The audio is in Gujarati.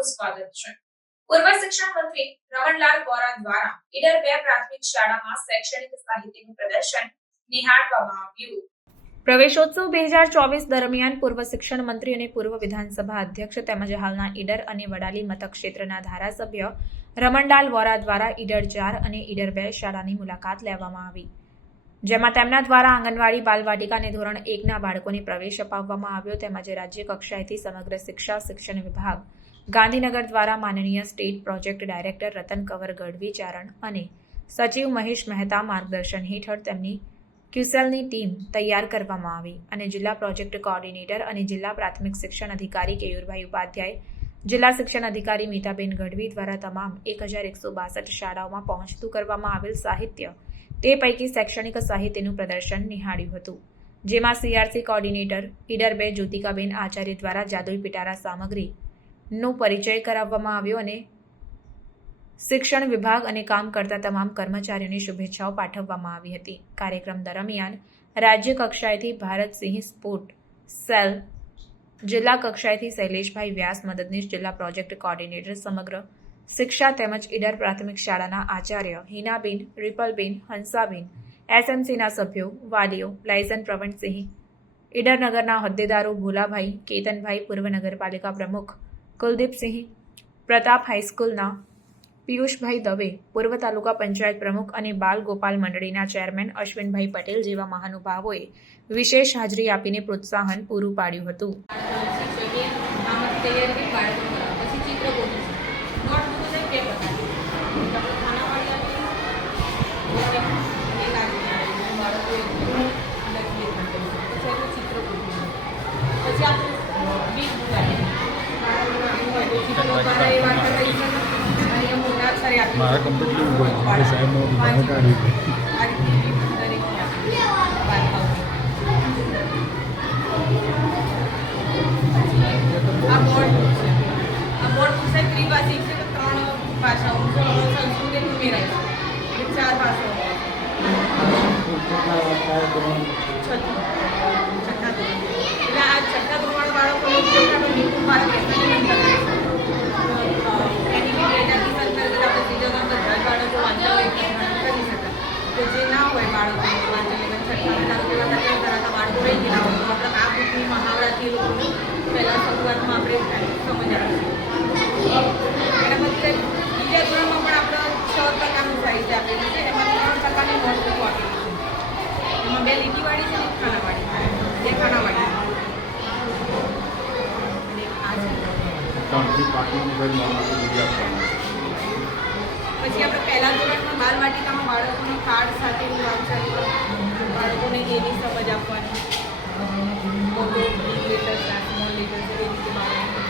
આપનું સ્વાગત છે। પૂર્વ શિક્ષણ મંત્રી રમણલાલ વોરા દ્વારા ઈડર 2 પ્રાથમિક શાળામાં શૈક્ષણિક સાહિત્યનું પ્રદર્શન નિહાળવામાં આવ્યું। પ્રવેશોત્સવ 2024 દરમિયાન પૂર્વ શિક્ષણ મંત્રી અને પૂર્વ વિધાનસભા અધ્યક્ષ તેમજ હાલના ઈડર અને વડાલી મતક ક્ષેત્રના ધારાસભ્ય રમણલાલ વોરા દ્વારા ઈડર 4 અને ઈડર 2 શાળાની મુલાકાત લેવામાં આવી, જેમાં તેમના દ્વારા આંગણવાડી, બાલવાટિકા અને ધોરણ 1ના બાળકોને પ્રવેશ અપાવવામાં આવ્યો તેમજ રાજ્ય કક્ષાએથી સમગ્ર શિક્ષણ વિભાગ ગાંધીનગર દ્વારા માનનીય state project director Ratan Kanwar Gadhvi Charan અને સચિવ મહેશ મહેતા માર્ગદર્શન હેઠળ તેમની ક્યુસેલની ટીમ તૈયાર કરવામાં આવી અને જિલ્લા પ્રોજેક્ટ કોઓર્ડિનેટર અને જિલ્લા પ્રાથમિક શિક્ષણ અધિકારી કેયુરભાઈ ઉપાધ્યાય, જિલ્લા શિક્ષણ અધિકારી મીતાબેન ગઢવી દ્વારા તમામ 1162 શાળાઓમાં પહોંચતું કરવામાં આવેલ સાહિત્ય તે પૈકી શૈક્ષણિક સાહિત્યનું પ્રદર્શન નિહાળ્યું હતું, જેમાં સીઆરસી કોઓર્ડિનેટર ઈડર 2 જ્યોતિકાબેન આચાર્ય દ્વારા જાદુઈ પિટારા સામગ્રીનો પરિચય કરાવવામાં આવ્યો અને શિક્ષણ વિભાગ અને કામ કરતા તમામ કર્મચારીઓને શુભેચ્છાઓ પાઠવવામાં આવી હતી। કાર્યક્રમ દરમિયાન રાજ્ય કક્ષાએથી ભારતસિંહ સ્પોર્ટ સેલ, જિલ્લા કક્ષાએથી શૈલેષભાઈ વ્યાસ મદદનીશ જિલ્લા પ્રોજેક્ટ કોઓર્ડિનેટર સમગ્ર શિક્ષા તેમજ ઈડર પ્રાથમિક શાળાના આચાર્ય હિનાબેન, રિપલબેન, હંસાબેન, એસએમસીના સભ્યો, વાલીઓ, લાયઝન પ્રવીણસિંહ, ઈડર નગરના હોદ્દેદારો ભોલાભાઈ, કેતનભાઈ, પૂર્વ નગરપાલિકા પ્રમુખ કુલદીપસિંહ, પ્રતાપ હાઈસ્કૂલના પિયુષભાઈ દવે, પૂર્વ તાલુકા પંચાયત પ્રમુખ અને બાલ ગોપાલ મંડળીના ચેરમેન અશ્વિનભાઈ પટેલ જેવા મહાનુભાવોએ વિશેષ હાજરી આપીને પ્રોત્સાહન પૂરું પાડ્યું હતું। મારા કમ્પ્લીટલી હોય સાહેબનો વિભાગ કાઢી આ બોર્ડ પુસ્તક ત્રિભાષિક છે, 3 ભાષાઓ સંસ્કૃત એક ઉમેરાય છે, 4 ભાષાઓ એટલે આ છઠ્ઠા ધોરણ બાળકોને જે ના હોય બાળકો બાળકો રહી ગયેલા હોય તો આપણે આ બુકની મહાવરાથી લોકોને પહેલાં શરૂઆતમાં આપણે સમજ આપીએ। એના બદલે બીજા ધોરણમાં પણ આપણે 6 પ્રકારનું સાહિત્ય આપેલું છે, એમાં 3 પ્રકારની નોટબુકો આપેલી છે, એમાં 2 લીટીવાળી છે અને ખાનાવાળી, 2 ખાનાવાળી પછી આપણે પહેલા ધોરણમાં બાલવાટિકામાં બાળકોને કાર્ડ સાથેનું વાંચન, બાળકોને એની સમજ આપવાની, મોટો બિગ લેટર, સ્મોલ લેટર છે, એ રીતે બાળકોને